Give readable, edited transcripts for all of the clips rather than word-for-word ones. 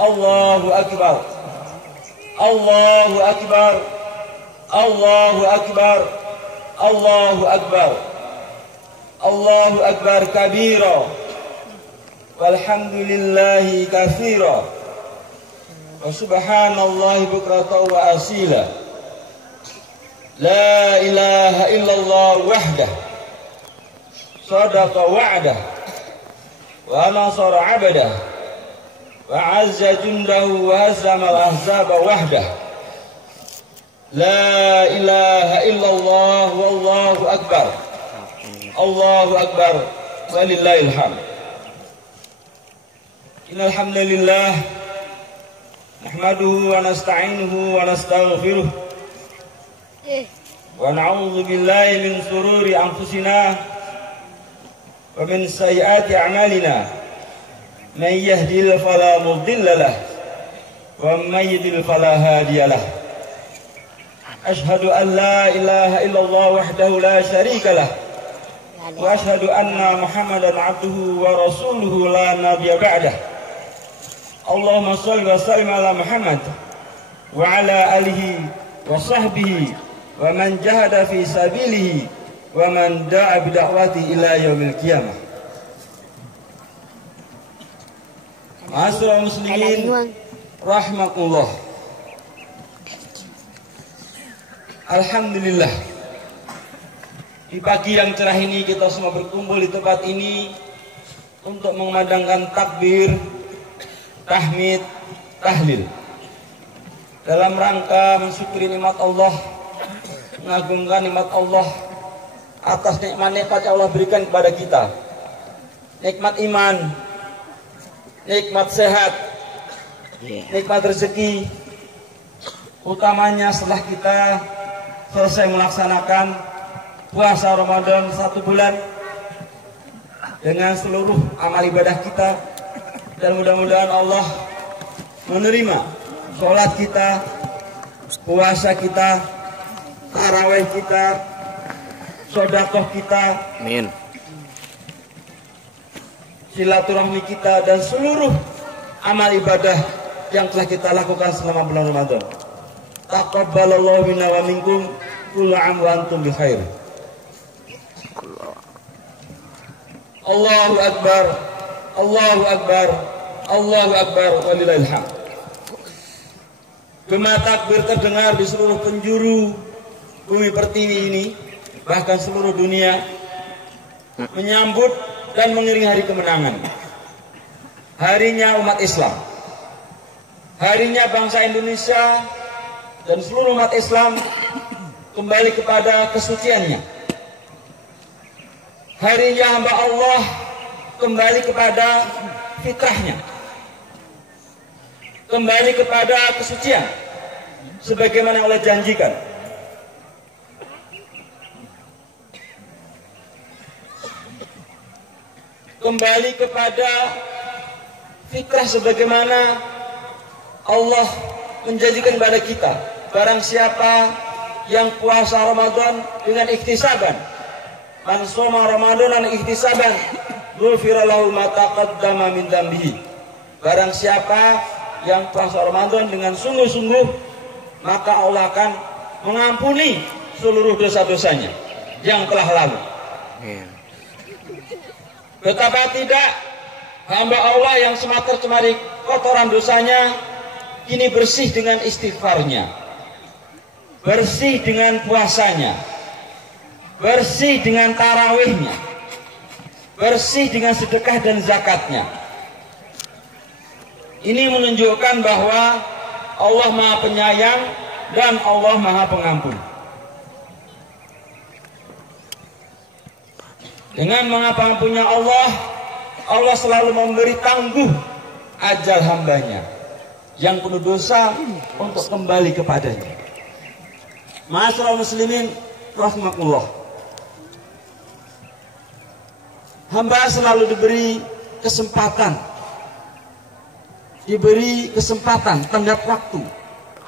Allahu Akbar. Allahu Akbar. Allahu Akbar. Allahu Akbar. Allahu Akbar kabira. Walhamdulillahi katsira. Wa subhanallahi bukratan wa asila. La ilaha illallah wahdah. Sadaqa wa'dah. Wa nasara 'abdah. Wa 'azza jundahu wa hazama al-ahzaba wahdah. La ilaha illallah wallahu akbar. Allahu akbar walillahil hamd. Innal hamdalillah nahmaduhu wa nasta'inuhu wa nastaghfiruh. Wa na'udzu billahi min shururi anfusina wa min sayyiati a'malina. Man yahdihillahu fala mudilla lahu wa man yudlil fala hadiya lahu. Ashhadu an la ilaha illallah wahdahu la syarika lah. Wa ashhadu anna Muhammadan abduhu wa rasuluhu la nabiyya ba'dah. Allahumma shalli wa sallim ala Muhammad wa ala alihi wa sahbihi wa man jahada fi sabilihi wa man da'a bi da'wati ila yaumil qiyamah. Ma'asyiral muslimin rahimakumullah. Alhamdulillah, di pagi yang cerah ini kita semua berkumpul di tempat ini untuk mengumandangkan takbir, tahmid, tahlil dalam rangka mensyukuri nikmat Allah, mengagungkan nikmat Allah atas nikmat-nikmat yang Allah berikan kepada kita, nikmat iman, nikmat sehat, nikmat rezeki, utamanya setelah kita selesai melaksanakan puasa Ramadan 1 bulan dengan seluruh amal ibadah kita, dan mudah-mudahan Allah menerima sholat kita, puasa kita, tarawih kita, sedekah kita, amin, silaturahmi kita, dan seluruh amal ibadah yang telah kita lakukan selama bulan Ramadan. Taqabbalallahu minna wa minkum kullu 'am wa antum bi khair. Allahu akbar. Allahu akbar. Allahu akbar walillahil hamd. Gema takbir terdengar di seluruh penjuru bumi pertiwi ini, bahkan seluruh dunia, menyambut dan mengiringi hari kemenangan. Harinya umat Islam. Harinya bangsa Indonesia dan seluruh umat Islam kembali kepada kesuciannya. Harinya hamba Allah kembali kepada fitrahnya, kembali kepada kesucian sebagaimana Allah janjikan. Kembali kepada fitrah sebagaimana Allah menjanjikan kepada kita. Barang siapa yang puasa Ramadan dengan ikhtisaban, man shoma Ramadanan ikhtisaban, ghufira lahu ma taqaddama min dzambihi. Barang siapa yang puasa Ramadan dengan sungguh-sungguh, maka Allah akan mengampuni seluruh dosa-dosanya yang telah lalu. Betapa tidak hamba Allah yang semata tercemari kotoran dosanya kini bersih dengan istighfarnya, bersih dengan puasanya, bersih dengan tarawihnya, bersih dengan sedekah dan zakatnya. Ini menunjukkan bahwa Allah Maha Penyayang dan Allah Maha Pengampun. Dengan Maha Pengampunnya Allah, Allah selalu memberi tangguh ajal hambanya yang penuh dosa untuk kembali kepadanya. Ma'asyiral muslimin rahimakumullah. Hamba selalu diberi kesempatan, tenggat waktu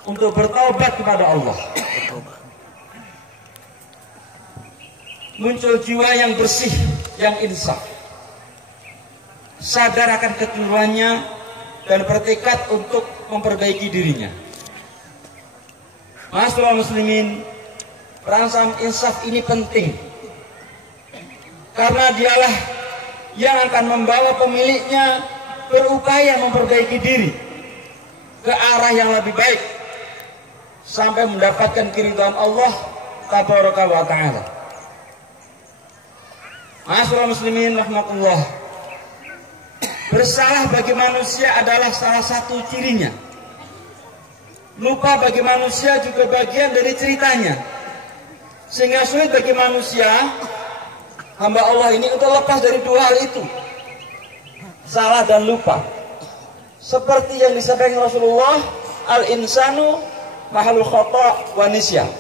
untuk bertaubat kepada Allah. Muncul jiwa yang bersih, yang insaf, sadar akan kekeliruannya, dan bertekad untuk memperbaiki dirinya. Ma'asyiral muslimin, perang insaf ini penting karena dialah yang akan membawa pemiliknya berupaya memperbaiki diri ke arah yang lebih baik sampai mendapatkan keridhaan Allah tabaraka wa ta'ala. Ma'asyiral muslimin rahmatullah, bersalah bagi manusia adalah salah satu cirinya. Lupa bagi manusia juga bagian dari ceritanya. Sehingga sulit bagi manusia, hamba Allah ini, untuk lepas dari dua hal itu, salah dan lupa. Seperti yang disampaikan Rasulullah, al-insanu mahalul khata' wa nisyan.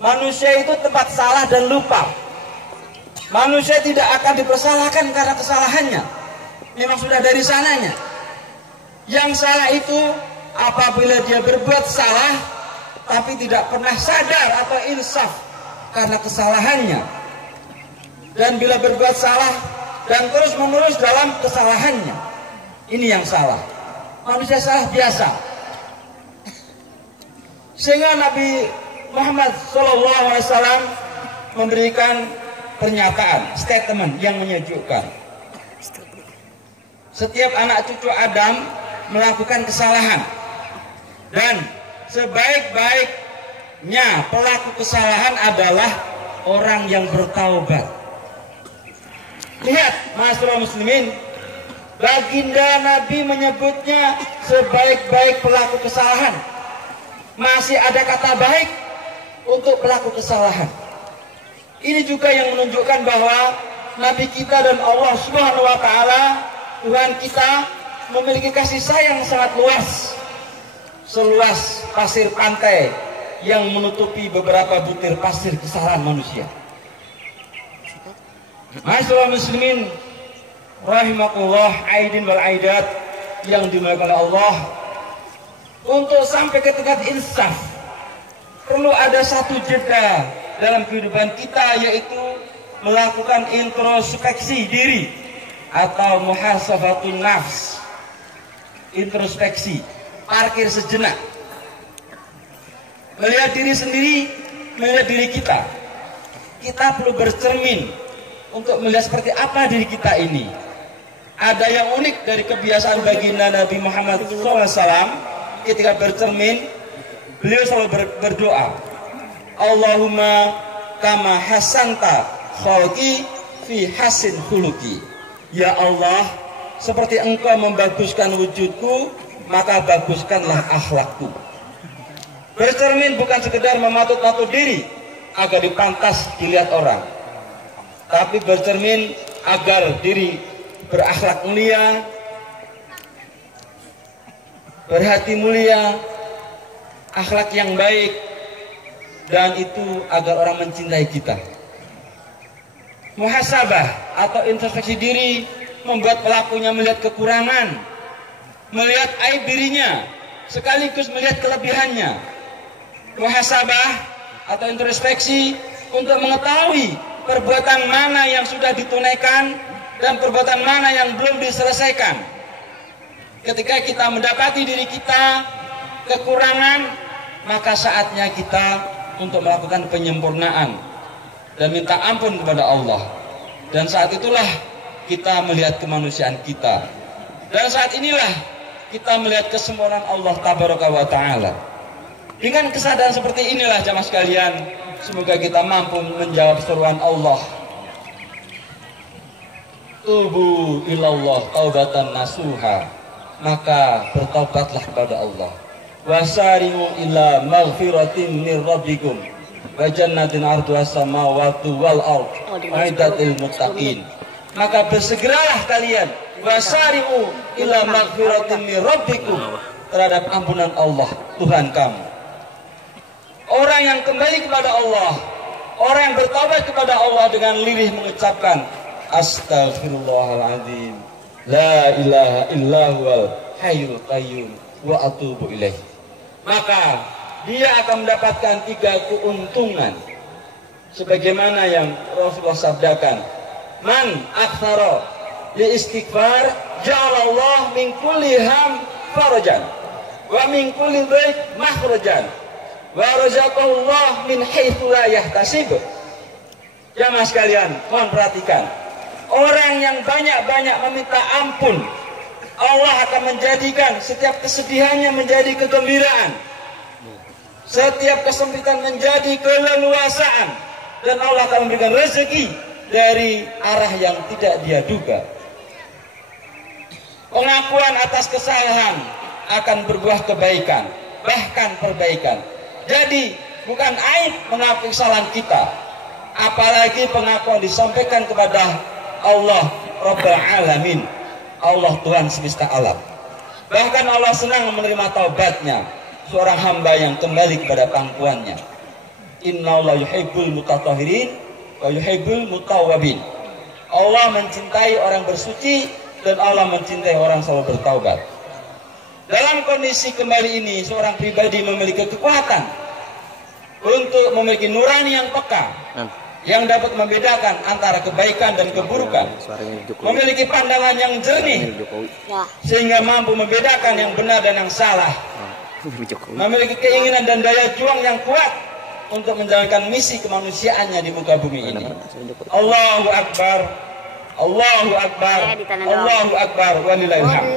Manusia itu tempat salah dan lupa. Manusia tidak akan dipersalahkan karena kesalahannya, memang sudah dari sananya. Yang salah itu apabila dia berbuat salah tapi tidak pernah sadar atau insaf karena kesalahannya, dan bila berbuat salah dan terus menerus dalam kesalahannya, ini yang salah. Manusia salah biasa. Sehingga Nabi Muhammad SAW memberikan pernyataan, statement yang menyejukkan. Setiap anak cucu Adam melakukan kesalahan, dan sebaik-baiknya pelaku kesalahan adalah orang yang bertaubat. Lihat, ma'asyiral muslimin, baginda Nabi menyebutnya sebaik-baik pelaku kesalahan. Masih ada kata baik untuk pelaku kesalahan. Ini juga yang menunjukkan bahwa Nabi kita dan Allah Subhanahu wa Ta'ala, Tuhan kita, memiliki kasih sayang sangat luas, seluas pasir pantai yang menutupi beberapa butir pasir kesalahan manusia. Ma'asyiral muslimin rahimakumullah, aidin wal aidat yang dimuliakan oleh Allah, untuk sampai ke tingkat insaf perlu ada satu jeda dalam kehidupan kita, yaitu melakukan introspeksi diri atau muhasabatun nafs. Introspeksi, parkir sejenak, melihat diri sendiri, melihat diri kita. Kita perlu bercermin untuk melihat seperti apa diri kita ini. Ada yang unik dari kebiasaan baginda Nabi Muhammad SAW. Ketika bercermin, beliau selalu berdoa, Allahumma kama hasanta khalqi fi hasin khuluqi. Ya Allah, seperti engkau membaguskan wujudku, maka baguskanlah akhlakku. Bercermin bukan sekedar mematut-matut diri agar dipantas dilihat orang, tapi bercermin agar diri berakhlak mulia, berhati mulia, akhlak yang baik, dan itu agar orang mencintai kita. Muhasabah atau introspeksi diri membuat pelakunya melihat kekurangan, melihat aib dirinya, sekaligus melihat kelebihannya. Muhasabah atau introspeksi untuk mengetahui perbuatan mana yang sudah ditunaikan dan perbuatan mana yang belum diselesaikan. Ketika kita mendapati diri kita kekurangan, maka saatnya kita untuk melakukan penyempurnaan dan minta ampun kepada Allah. Dan saat itulah kita melihat kemanusiaan kita. Dan saat inilah kita melihat kesempurnaan Allah tabaraka wa ta'ala. Dengan kesadaran seperti inilah jamaah sekalian, semoga kita mampu menjawab seruan Allah. Tubu ilallah taubatan nasuha, maka bertaubatlah kepada Allah. Wasari'u ila maghfiratin min rabbikum wa jannatin 'arduha samawati wal ardh uiddatil muttaqin. Maka bersegeralah kalian, wasari'u ila maghfiratin min rabbikum, terhadap ampunan Allah Tuhan kamu. Orang yang kembali kepada Allah, orang yang bertaubat kepada Allah dengan lirih mengucapkan Astaghfirullahaladzim, la ilaha illallah hayyul qayyum wa atubu ilaih, maka dia akan mendapatkan 3 keuntungan sebagaimana yang Rasulullah sabdakan, man aktsara li istighfar, ja'alallah min kulli ham farajan wa min kulli dhaik makhrajan wa razaqahullah min haitsu la yahtasib. Jamaah sekalian, mohon perhatikan. Orang yang banyak-banyak meminta ampun, Allah akan menjadikan setiap kesedihannya menjadi kegembiraan, setiap kesempitan menjadi keleluasaan, dan Allah akan memberikan rezeki dari arah yang tidak dia duga. Pengakuan atas kesalahan akan berbuah kebaikan, bahkan perbaikan. Jadi bukan aib mengakui kesalahan kita, apalagi pengakuan disampaikan kepada Allah Rabbul Alamin, Allah Tuhan semesta alam. Bahkan Allah senang menerima taubatnya seorang hamba yang kembali kepada pangkuannya. Innallaha yuhibbul mutatahhirin wa yuhibbul mutawwabin. Allah mencintai orang bersuci dan Allah mencintai orang selalu bertaubat. Dalam kondisi kembali ini, seorang pribadi memiliki kekuatan untuk memiliki nurani yang peka, yang dapat membedakan antara kebaikan dan keburukan, memiliki pandangan yang jernih sehingga mampu membedakan yang benar dan yang salah, memiliki keinginan dan daya juang yang kuat untuk menjalankan misi kemanusiaannya di muka bumi ini. Allahu Akbar, Allahu Akbar, Allahu Akbar, walillahil hamd.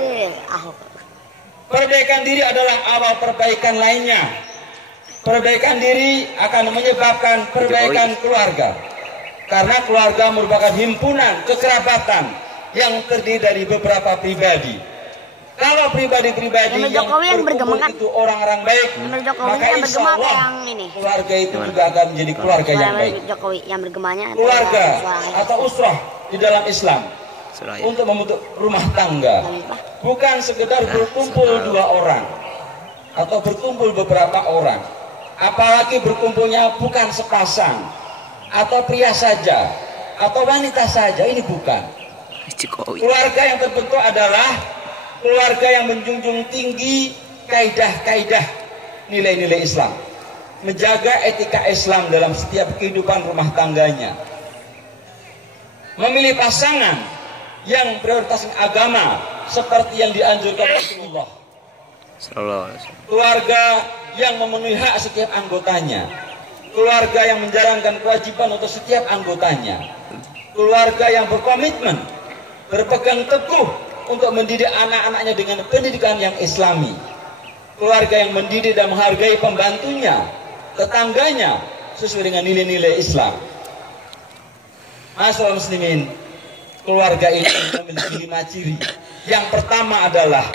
Perbaikan diri adalah awal perbaikan lainnya. Perbaikan diri akan menyebabkan perbaikan keluarga. Karena keluarga merupakan himpunan kekerabatan yang terdiri dari beberapa pribadi. Kalau pribadi-pribadi yang berkumpul itu orang-orang baik, maka insya Allah keluarga itu juga akan menjadi keluarga yang baik. Keluarga atau usrah di dalam Islam untuk membentuk rumah tangga bukan sekedar berkumpul dua orang atau berkumpul beberapa orang, apalagi berkumpulnya bukan sepasang atau pria saja atau wanita saja. Ini bukan. Keluarga yang terbentuk adalah keluarga yang menjunjung tinggi kaidah-kaidah nilai-nilai Islam, menjaga etika Islam dalam setiap kehidupan rumah tangganya, memilih pasangan yang prioritas agama seperti yang dianjurkan Rasulullah, keluarga yang memenuhi hak setiap anggotanya, keluarga yang menjalankan kewajiban untuk setiap anggotanya, keluarga yang berkomitmen berpegang teguh untuk mendidik anak-anaknya dengan pendidikan yang islami, keluarga yang mendidik dan menghargai pembantunya, tetangganya sesuai dengan nilai-nilai Islam. Masyaallah muslimin, keluarga ini memiliki 5 ciri. Yang pertama adalah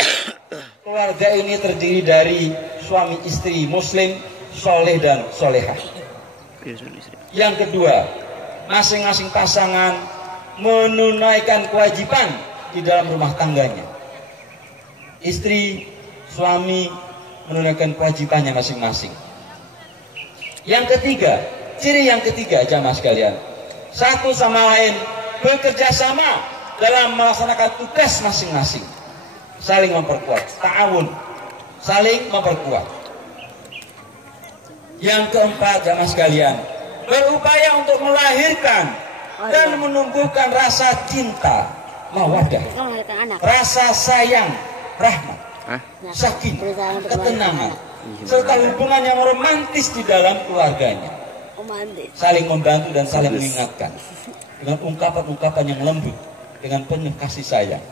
keluarga ini terdiri dari suami istri muslim, soleh dan solehah. Yang kedua, masing-masing pasangan menunaikan kewajiban di dalam rumah tangganya. Istri, suami menunaikan kewajibannya masing-masing. Yang ketiga, ciri yang ketiga jamaah sekalian, satu sama lain bekerja sama dalam melaksanakan tugas masing-masing, saling memperkuat, ta'awun, saling memperkuat. Yang keempat jamaah sekalian, berupaya untuk melahirkan dan menumbuhkan rasa cinta, mawaddah, rasa sayang, rahmat, sakinah, ketenangan, serta hubungan yang romantis di dalam keluarganya, saling membantu dan saling mengingatkan dengan ungkapan-ungkapan yang lembut, dengan penuh kasih sayang,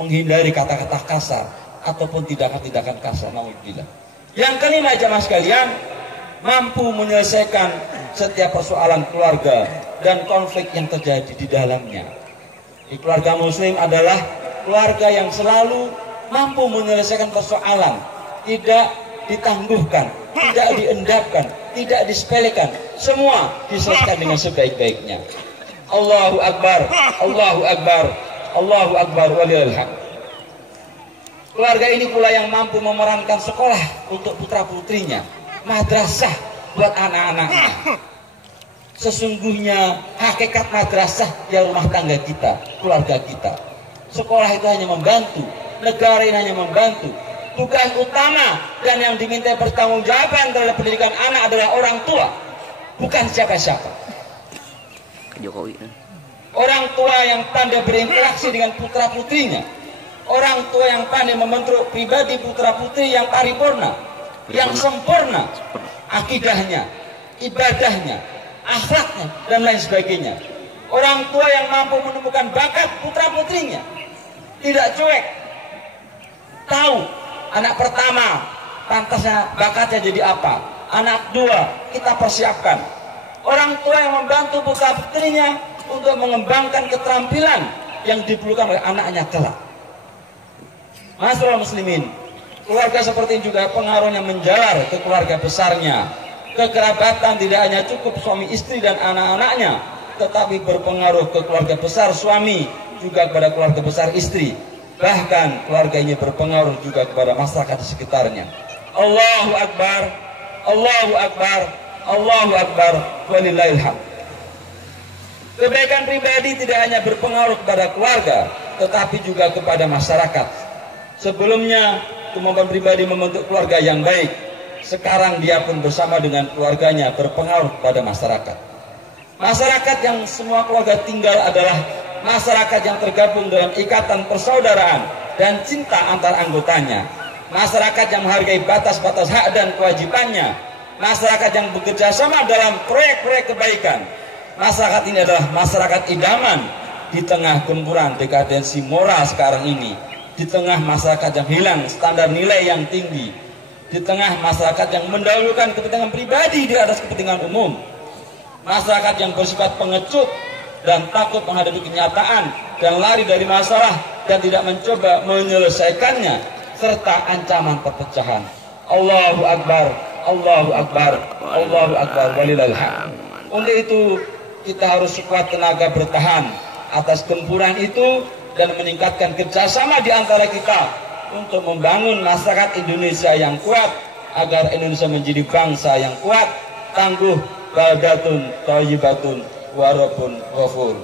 menghindari kata-kata kasar ataupun tindakan-tindakan kasar. Nauzubillah. Yang kelima jamaah sekalian, mampu menyelesaikan setiap persoalan keluarga dan konflik yang terjadi di dalamnya. Di keluarga muslim adalah keluarga yang selalu mampu menyelesaikan persoalan, tidak ditangguhkan, tidak diendapkan, tidak disepelekan, semua diselesaikan dengan sebaik-baiknya. Allahu Akbar, Allahu Akbar, Allahu Akbar, walillahil hamd. Keluarga ini pula yang mampu memerankan sekolah untuk putra-putrinya, madrasah buat anak-anaknya. Sesungguhnya hakikat madrasah ya rumah tangga kita, keluarga kita. Sekolah itu hanya membantu, negara ini hanya membantu. Tugas utama dan yang diminta pertanggungjawaban terhadap pendidikan anak adalah orang tua, bukan siapa-siapa. orang tua yang pandai berinteraksi dengan putra-putrinya, orang tua yang pandai membentuk pribadi putra-putri yang paripurna, yang sempurna, akidahnya, ibadahnya, akhlaknya, dan lain sebagainya. Orang tua yang mampu menemukan bakat putra-putrinya, tidak cuek, tahu anak pertama pantasnya bakatnya jadi apa, anak dua kita persiapkan. Orang tua yang membantu putra-putrinya untuk mengembangkan keterampilan yang diperlukan oleh anaknya kelak. Masyaallah muslimin, keluarga seperti ini juga pengaruhnya menjalar ke keluarga besarnya. Kekerabatan tidak hanya cukup suami istri dan anak-anaknya, tetapi berpengaruh ke keluarga besar suami, juga kepada keluarga besar istri. Bahkan keluarga ini berpengaruh juga kepada masyarakat di sekitarnya. Allahu Akbar, Allahu Akbar, Allahu Akbar, walillahil hamd. Kebaikan pribadi tidak hanya berpengaruh kepada keluarga, tetapi juga kepada masyarakat. Sebelumnya, kemampuan pribadi membentuk keluarga yang baik. Sekarang dia pun bersama dengan keluarganya berpengaruh kepada masyarakat. Masyarakat yang semua keluarga tinggal adalah masyarakat yang tergabung dalam ikatan persaudaraan dan cinta antar anggotanya. Masyarakat yang menghargai batas-batas hak dan kewajibannya. Masyarakat yang bekerja sama dalam proyek-proyek kebaikan. Masyarakat ini adalah masyarakat idaman di tengah gempuran dekadensi moral sekarang ini. Di tengah masyarakat yang hilang standar nilai yang tinggi. Di tengah masyarakat yang mendahulukan kepentingan pribadi di atas kepentingan umum. Masyarakat yang bersifat pengecut dan takut menghadapi kenyataan dan lari dari masalah dan tidak mencoba menyelesaikannya, serta ancaman perpecahan. Allahu Akbar, Allahu Akbar, Allahu Akbar, walillahil hamd. Untuk itu kita harus sekuat tenaga bertahan atas gempuran itu dan meningkatkan kerjasama di antara kita untuk membangun masyarakat Indonesia yang kuat, agar Indonesia menjadi bangsa yang kuat, tangguh, baldatun, thayyibatun, wa rabbun ghafur.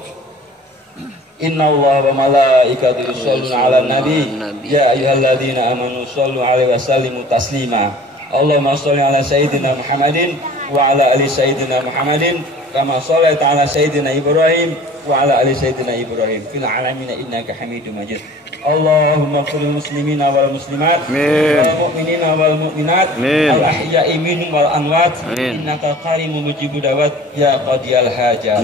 Innallaha wa malaikatahu yusholluna 'alan nabi ya ayyuhalladzina amanu shollu 'alaihi wa sallimu taslima. Allahumma sholli 'ala sayyidina Muhammadin wa 'ala ali sayyidina Muhammadin kama shallaita 'ala sayyidina Ibrahim wa 'ala ali sayyidina Ibrahim fil 'alamin innaka Hamidum Majid. Allahumma ighfir lil muslimina wal muslimat wal mu'minina wal mu'minat al ahya'i minhum wal amwat innaka qarimun mujibud da'wat ya qadiyal hajat.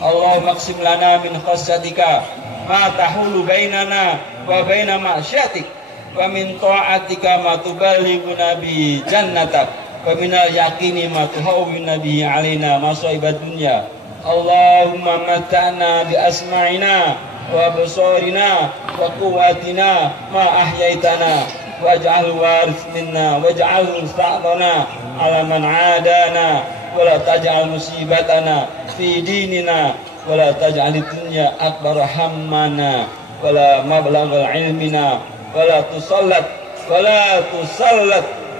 Allahumma qsim lana min khasyatika ma tahulu bainana wa baina ma'syatik wa min ta'atika ma tuballighuna bi jannatak wa minal yaqini ma tuhawwinu bihi alaina masa'ibad dunya. Allahumma mata'na bi asma'ina wa absarina wa quwwatina ma ahyaitana waj'al waris minna waj'al musta'dana ala man 'adana wa la taj'al musibatana fi dinina wa la taj'al dunya akbar hammana wa la mablagha ilmina wa la tusallat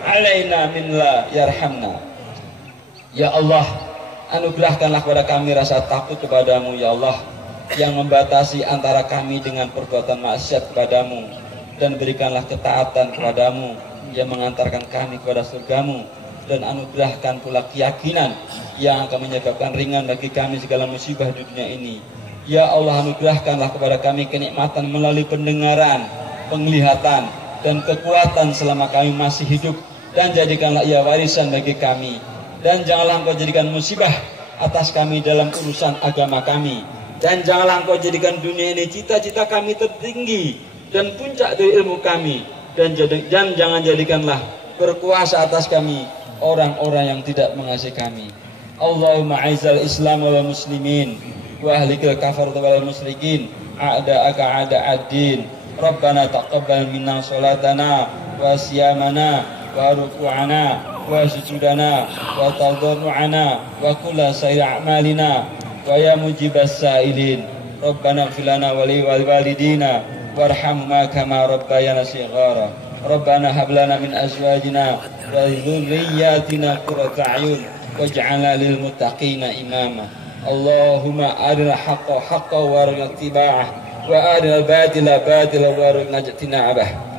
alaina min la yarhamna. Ya Allah, anugerahkanlah kepada kami rasa takut kepadamu ya Allah, yang membatasi antara kami dengan perbuatan maksiat kepadamu, dan berikanlah ketaatan kepadamu yang mengantarkan kami kepada surgamu, dan anugerahkan pula keyakinan yang akan menyebabkan ringan bagi kami segala musibah di dunia ini. Ya Allah, anugerahkanlah kepada kami kenikmatan melalui pendengaran, penglihatan, dan kekuatan selama kami masih hidup, dan jadikanlah ia warisan bagi kami, dan janganlah Engkau jadikan musibah atas kami dalam urusan agama kami. Dan janganlah Engkau jadikan dunia ini cita-cita kami tertinggi dan puncak dari ilmu kami. Dan jangan jadikanlah berkuasa atas kami orang-orang yang tidak mengasihi kami. Allahumma aizal Islam wal muslimin wa ahlikil kafar wal musyrikin a'da'aka a'da'ad-din. Rabbana taqabbal minna salatana wa siyamana wa ruku'ana wa sujudana wa tadarru'ana wa kulla sayyi a'malina wa ya mujibas sa'ilin. Rabbana ighfir lana wa li walidina warhamhuma kama rabbayana shighara. Rabbana hab lana min azwajina wa dhurriyyatina qurrata a'yun waj'alna lil muttaqina imama. Allahumma arina haqqa haqqan warina ittiba'ah wa arina batila batila warina ijtinabah.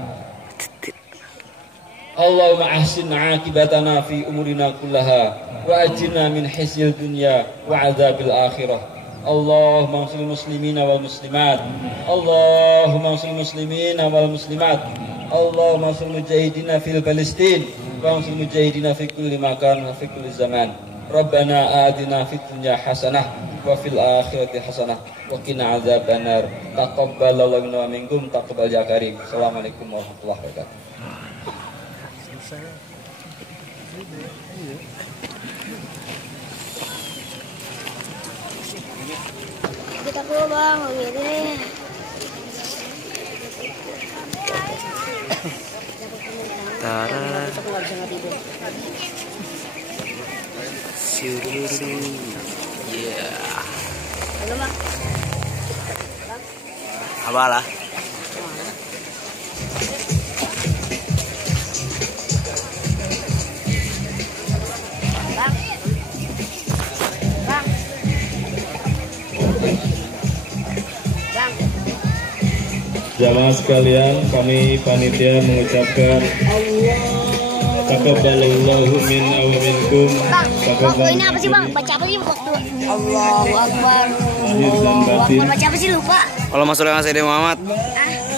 Allahumma ahsin 'aqibatana fi umurina kullaha wa ajirna min khizyil dunya wa 'adzabil akhirah. Allahumma ansuril muslimina wal muslimat. Allahumma ansuril muslimina wal muslimat. Allahumma ansuril mujahidina fil Palestin wa ansuril mujahidina fi kulli makan wa fi kulli zaman. Rabbana atina fid dunya hasanah wa fil akhirati hasanah wa qina adzabannar. Taqabbalallahu minna wa minkum taqabbal ya karim. Assalamualaikum warahmatullahi wabarakatuh. Kita dulu bang, begini. Tara. Siururu. Yeah. Halo bang. Apalah. Jamaah sekalian, kami panitia mengucapkan taqabbalallahu minna wa minkum. Waktu ini apa sih bang? Baca apa sih waktu? Allahu Akbar. Lahir dan batin. Baca apa sih lupa? Kalau masuk dengan Sayyidina Muhammad. Ah.